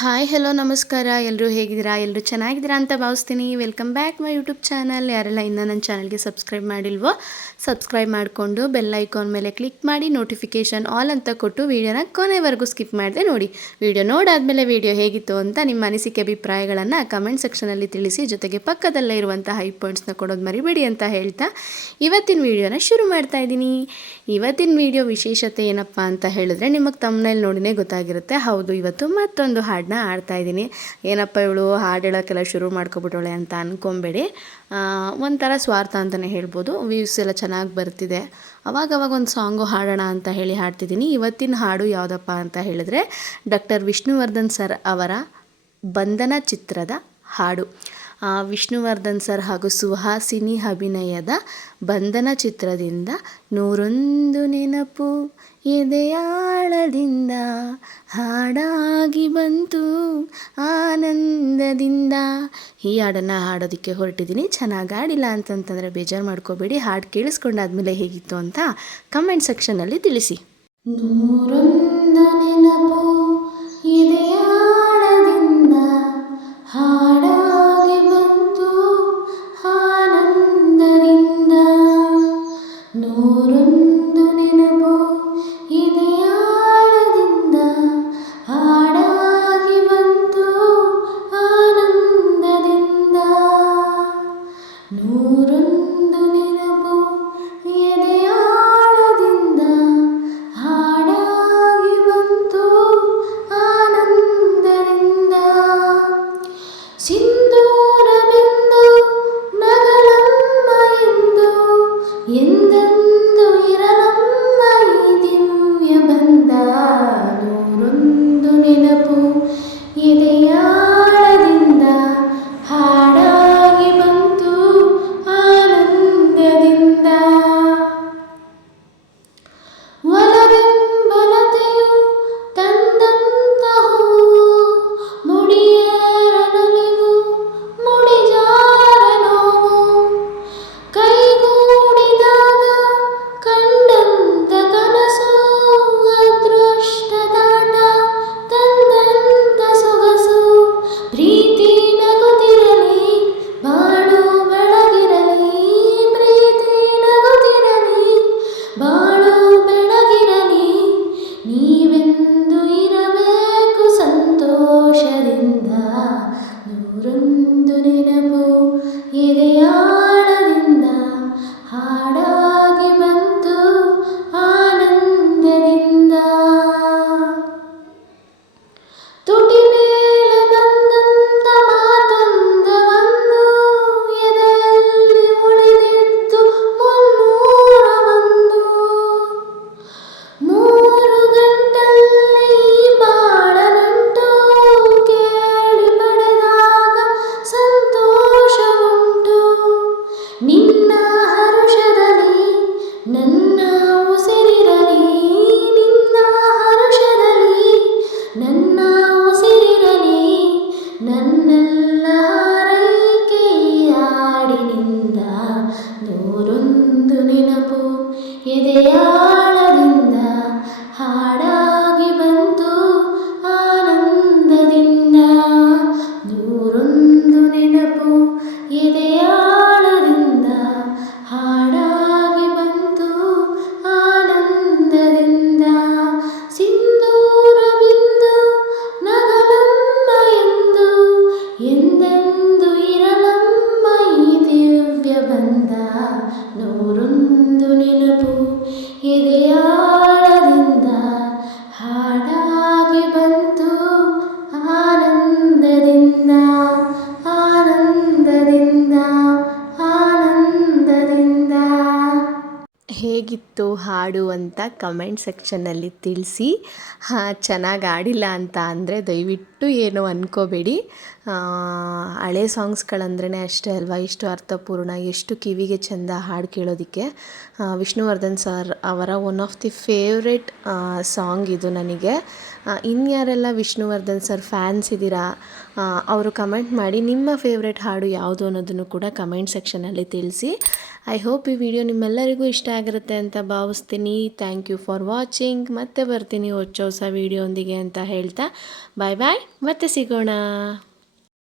Hi hello ನಮಸ್ಕಾರ. ಎಲ್ಲರೂ ಹೇಗಿದ್ದೀರಾ? ಎಲ್ಲರೂ ಚೆನ್ನಾಗಿದ್ದೀರಾ ಅಂತ ಭಾವಿಸ್ತೀನಿ. Welcome back my YouTube channel. ಯಾರೆಲ್ಲ ಇನ್ನೂ ನನ್ನ ಚಾನಲ್ಗೆ ಸಬ್ಸ್ಕ್ರೈಬ್ ಮಾಡಿಲ್ವೋ ಸಬ್ಸ್ಕ್ರೈಬ್ ಮಾಡಿಕೊಂಡು ಬೆಲ್ ಐಕಾನ್ ಮೇಲೆ ಕ್ಲಿಕ್ ಮಾಡಿ ನೋಟಿಫಿಕೇಷನ್ ಆಲ್ ಅಂತ ಕೊಟ್ಟು ವೀಡಿಯೋನ ಕೊನೆವರೆಗೂ ಸ್ಕಿಪ್ ಮಾಡಿದೆ ನೋಡಿ. ವಿಡಿಯೋ ನೋಡಾದಮೇಲೆ ವಿಡಿಯೋ ಹೇಗಿತ್ತು ಅಂತ ನಿಮ್ಮ ಅನಿಸಿಕೆ ಅಭಿಪ್ರಾಯಗಳನ್ನು ಕಮೆಂಟ್ ಸೆಕ್ಷನಲ್ಲಿ ತಿಳಿಸಿ. ಜೊತೆಗೆ ಪಕ್ಕದಲ್ಲೇ ಇರುವಂಥ ಹೈ ಪಾಯಿಂಟ್ಸ್ನ ಕೊಡೋದು ಮರಿಬೇಡಿ ಅಂತ ಹೇಳ್ತಾ ಇವತ್ತಿನ ವಿಡಿಯೋನ ಶುರು ಮಾಡ್ತಾ ಇದ್ದೀನಿ. ಇವತ್ತಿನ ವಿಡಿಯೋ ವಿಶೇಷತೆ ಏನಪ್ಪ ಅಂತ ಹೇಳಿದ್ರೆ ನಿಮಗೆ ತಮ್ಮನೇಲಿ ನೋಡಿನೇ ಗೊತ್ತಾಗಿರುತ್ತೆ. ಹೌದು, ಇವತ್ತು ಮತ್ತೊಂದು ಹಾಡನ್ನ ಆಡ್ತಾ ಇದ್ದೀನಿ. ಏನಪ್ಪ ಇವಳು ಹಾಡು ಹೇಳೋಕ್ಕೆಲ್ಲ ಶುರು ಮಾಡ್ಕೊಬಿಟ್ಟವಳೆ ಅಂತ ಅಂದ್ಕೊಬೇಡಿ. ಒಂಥರ ಸ್ವಾರ್ಥ ಅಂತಲೇ ಹೇಳ್ಬೋದು. ವ್ಯೂಸ್ ಎಲ್ಲ ಚೆನ್ನಾಗಿ ಬರ್ತಿದೆ, ಅವಾಗವಾಗ ಒಂದು ಸಾಂಗು ಹಾಡೋಣ ಅಂತ ಹೇಳಿ ಹಾಡ್ತಿದ್ದೀನಿ. ಇವತ್ತಿನ ಹಾಡು ಯಾವುದಪ್ಪ ಅಂತ ಹೇಳಿದ್ರೆ ಡಾಕ್ಟರ್ ವಿಷ್ಣುವರ್ಧನ್ ಸರ್ ಅವರ ಬಂಧನ ಚಿತ್ರದ ಹಾಡು. ವಿಷ್ಣುವರ್ಧನ್ ಸರ್ ಹಾಗೂ ಸುಹಾಸಿನಿ ಅಭಿನಯದ ಬಂಧನ ಚಿತ್ರದಿಂದ ನೂರೊಂದು ನೆನಪು ಎದೆಯಾಳದಿಂದ ಹಾಡಾಗಿ ಬಂತು ಆನಂದದಿಂದ. ಈ ಹಾಡನ್ನು ಹಾಡೋದಕ್ಕೆ ಹೊರಟಿದ್ದೀನಿ. ಚೆನ್ನಾಗಿ ಹಾಡಿಲ್ಲ ಅಂತಂತಂದರೆ ಬೇಜಾರು ಮಾಡ್ಕೋಬೇಡಿ. ಹಾಡು ಕೇಳಿಸ್ಕೊಂಡಾದ್ಮೇಲೆ ಹೇಗಿತ್ತು ಅಂತ ಕಮೆಂಟ್ ಸೆಕ್ಷನಲ್ಲಿ ತಿಳಿಸಿ. ನೂರೊಂದು ನೆನಪು ಎದೆಯಾಳದಿಂದ ಹಾಡಾಗಿ ಬಂತು ಆನಂದದಿಂದ. ನೂರೊಂದು ನೆನಪು ಎದೆಯಾಳದಿಂದ ಹಾಡಾಗಿ ಬಂತು ಆನಂದದಿಂದ. ನೂರೊಂದು ನೆನಪು ಎದೆಯಾಳದಿಂದ ಹಾಡಾಗಿ ಬಂತು ಆನಂದದಿಂದ. ಸಿಂಧೂರವೆಂದು ನಗಲಮ್ಮ ಎಂದು ಎಂದೆಂದು ಇರಲಮ್ಮ ಈ ದಿವ್ಯ ಬಂಧ. ನೂರೊಂದು ನೆನಪು ಎದೆಯಾಳದಿಂದ ಹಾಡಾಗಿ ಬಂತು ಆನಂದದಿಂದ. ಒಲವೆಂಬಲತೆಯು ತಂದಂತ ಹೂವು ಮುಡಿಯೇರನಲಿವು ಮುಡಿಜಾರ ನೋವು. ಕೈಗೂಡಿದಾಗ ಕಂಡಂತ ಕನಸು ಅದೃಷ್ಟದಾಟ ತಂದಂತ ಸೊಗಸು. ಪ್ರೀತಿ ನಗುತ್ತಿರಲಿ ಬಾಳು ಬೆಳಗಿರಲಿ, ಪ್ರೀತಿ ನಗುತ್ತಿರಲಿ ಬಾಳು ಬೆಳಗಿರಲಿ. ನೀವೆಂದು ಇರಬೇಕು ಸಂತೋಷದಿಂದ. ನೂರೊಂದು ನೆನಪು ಎದೆಯಾಳದಿಂದ ಹಾಡಾಗಿ ಬಂತು ಆನಂದದಿಂದ. ತುಟಿ ಮೇಲೆ ಬಂದಂತ ಮಾತೊಂದವನ್ನು ಎದೆಯಲ್ಲಿ ಉಳಿದಿದ್ದು 301. 3 ಗಂಟಲ್ಲಿ ಬಾಳನುಂಟು ಕೇಳಿ ಪಡೆದಾಗ ಸಂತೋಷವುಂಟು. ನಿನ್ನ ಹರುಷದಲ್ಲಿ ನನ್ನ ಉಸಿರಿರಲಿ, ನಿನ್ನ ಹರುಷದಲ್ಲಿ ನನ್ನ ಉಸಿರಿರಲಿ. ನನ್ನೆಲ್ಲ ಹಾರೈಕೆ ಈ ಹಾಡಿನಿಂದ. ನೂರೊಂದು ನೆನಪು ಎದೆಯಾಳದಿಂದ ಹಾಡಾಗಿ ಬಂತು ಆನಂದದಿಂದ. ನೂರೊಂದು ನೆನಪು ಎದೆಯಾಳದಿಂದ ಹಾಡಾಗಿ ಬಂತು ಆನಂದದಿಂದ. ಸಿಂಧೂರವೆಂದು ನಗಲಮ್ಮ ಎಂದು ಎಂದೆಂದು ಇರಲಮ್ಮ ಈ ದಿವ್ಯ ಬಂಧ. ನೂರೊಂದು ನೆನಪು ಎದೆಯಾಳದಿಂದ ಹಾಡಾಗಿ ಬಂತು ಆನಂದದಿಂದ ಆನಂದದಿಂದ ಆನಂದದಿಂದ. ಹೇಗಿತ್ತು ಹಾಡು ಅಂತ ಕಮೆಂಟ್ ಸೆಕ್ಷನ್ನಲ್ಲಿ ತಿಳಿಸಿ. ಚೆನ್ನಾಗಿ ಆಡಿಲ್ಲ ಅಂತ ಅಂದರೆ ದಯವಿಟ್ಟು ಏನು ಅಂದ್ಕೋಬೇಡಿ. ಹಳೆ ಸಾಂಗ್ಸ್ಗಳಂದ್ರೇ ಅಷ್ಟೇ ಅಲ್ವಾ, ಎಷ್ಟು ಅರ್ಥಪೂರ್ಣ, ಎಷ್ಟು ಕಿವಿಗೆ ಚೆಂದ ಹಾಡು ಕೇಳೋದಕ್ಕೆ. ವಿಷ್ಣುವರ್ಧನ್ ಸರ್ ಅವರ one of the favourite song ಇದು ನನಗೆ. ಇನ್ಯಾರೆಲ್ಲ ವಿಷ್ಣುವರ್ಧನ್ ಸರ್ ಫ್ಯಾನ್ಸ್ ಇದ್ದೀರಾ ಅವರು ಕಮೆಂಟ್ ಮಾಡಿ ನಿಮ್ಮ ಫೇವ್ರೆಟ್ ಹಾಡು ಯಾವುದು ಅನ್ನೋದನ್ನು ಕೂಡ ಕಮೆಂಟ್ ಸೆಕ್ಷನಲ್ಲಿ ತಿಳಿಸಿ. ಐ ಹೋಪ್ ಈ ವಿಡಿಯೋ ನಿಮ್ಮೆಲ್ಲರಿಗೂ ಇಷ್ಟ ಆಗಿರುತ್ತೆ ಅಂತ ಭಾವಿಸ್ತೀನಿ. Thank you for watching. ಮತ್ತೆ ಬರ್ತೀನಿ ಹೊಸ ವಿಡಿಯೋ ಒಂದಿಗೆ ಅಂತ ಹೇಳ್ತಾ ಬಾಯ್ ಬಾಯ್, ಮತ್ತೆ ಸಿಗೋಣ.